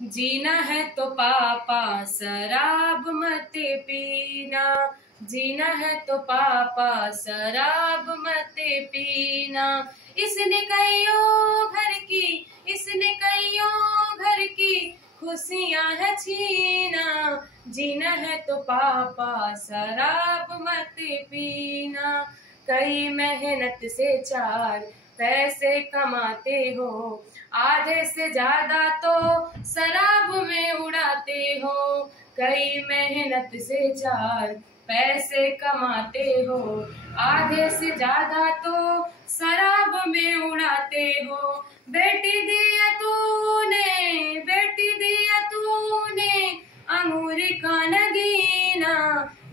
जीना है तो पापा शराब मत पीना, जीना है तो पापा शराब मत पीना। इसने कईयों घर की खुशियां है छीना। जीना है तो पापा शराब मत पीना। कई मेहनत से चार पैसे कमाते हो, आधे से ज्यादा तो शराब में उड़ाते हो। कई मेहनत से चार पैसे कमाते हो, आधे से ज्यादा तो शराब में उड़ाते हो। बेटी दिया तूने अंगूर का नगीना।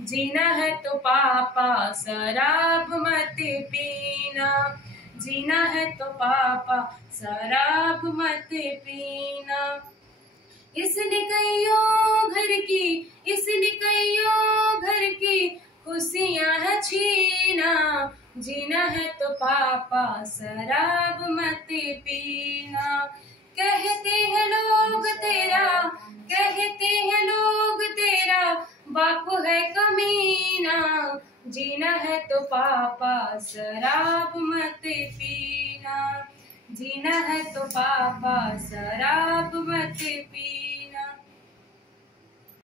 जीना है तो पापा शराब मत पीना, जीना है तो पापा शराब मत पीना। इसने कईयों घर की खुशियां है छीना। जीना है तो पापा शराब मत पीना। कहते हैं लोग तेरा बाप है कमीना। जीना है तो पापा शराब मत पीना, जीना है तो पापा शराब मत पीना।